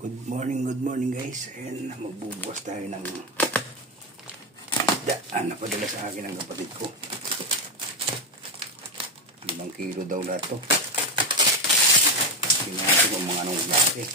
Good morning guys. Ayan, magbubukas tayo ng isda. Napadala sa akin ng kapatid ko. 5 kilo daw lahat to. Tingnan natin kung mga anong laki.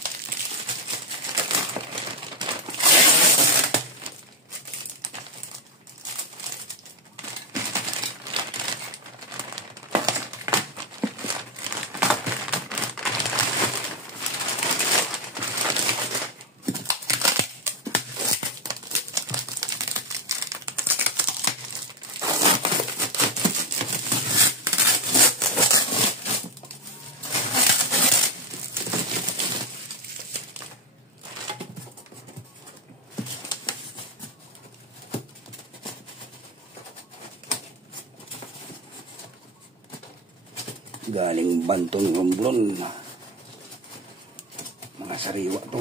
Galing Banton Romblon, mga sariwa to.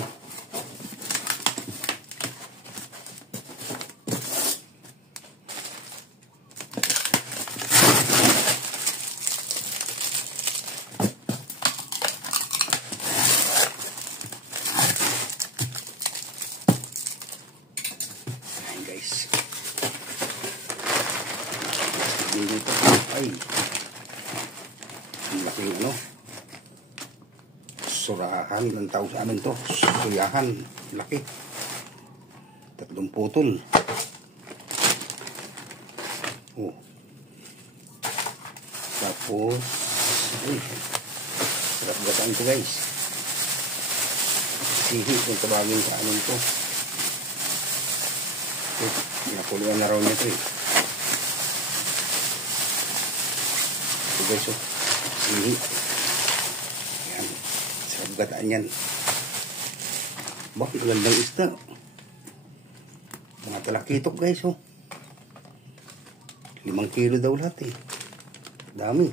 Ayan guys, dito ay laki ano, surahan ng tawag sa amin to, suyahan, laki, 3 putol. Tapos ay sarap gataan to guys, sihi kung tawagin sa amin to. Pinakuluan na raw niya to ito guys sihi. Ayan, sarap gataan yan. Bakit gandang isda, mga talakitok guys 5 kilo daw lahat dami.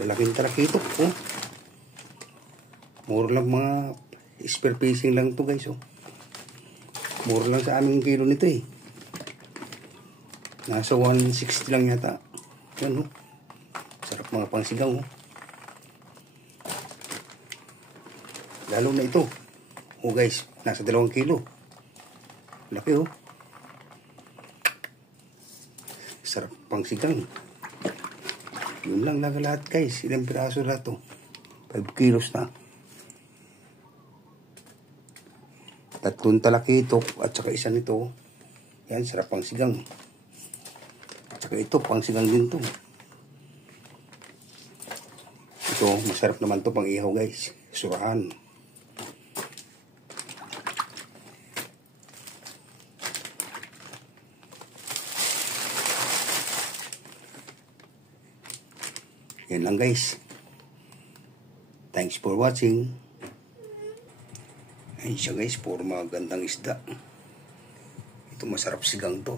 Lalaking talakitok mura lang, mga spear fishing lang to guys mura lang sa aming kilo nito nasa 160 lang yata. Yan sarap mga pangsigaw lalo na ito guys, nasa 2 kilo, laki sarap pangsigang. Yun lang lahat guys, ilang piraso lahat 5 kilos na, 3 talakitok at saka isa nito. Yan, sarap pangsigang. Saka ito, pangsigang din to. Ito, masarap naman to pang ihaw guys, surahan. Yan lang guys. Thanks for watching. Ayun siya guys, puro mga gandang isda. Ito masarap sigang to.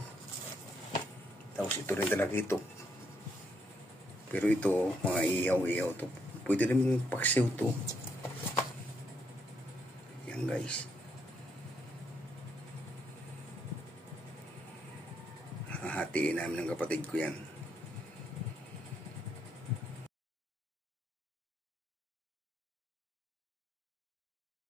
Tapos ito rin talaga ito. Pero ito, mga ihaw-ihaw to. Pwede rin paksiw to. Yan guys. Hahatiin namin ng kapatid ko yan.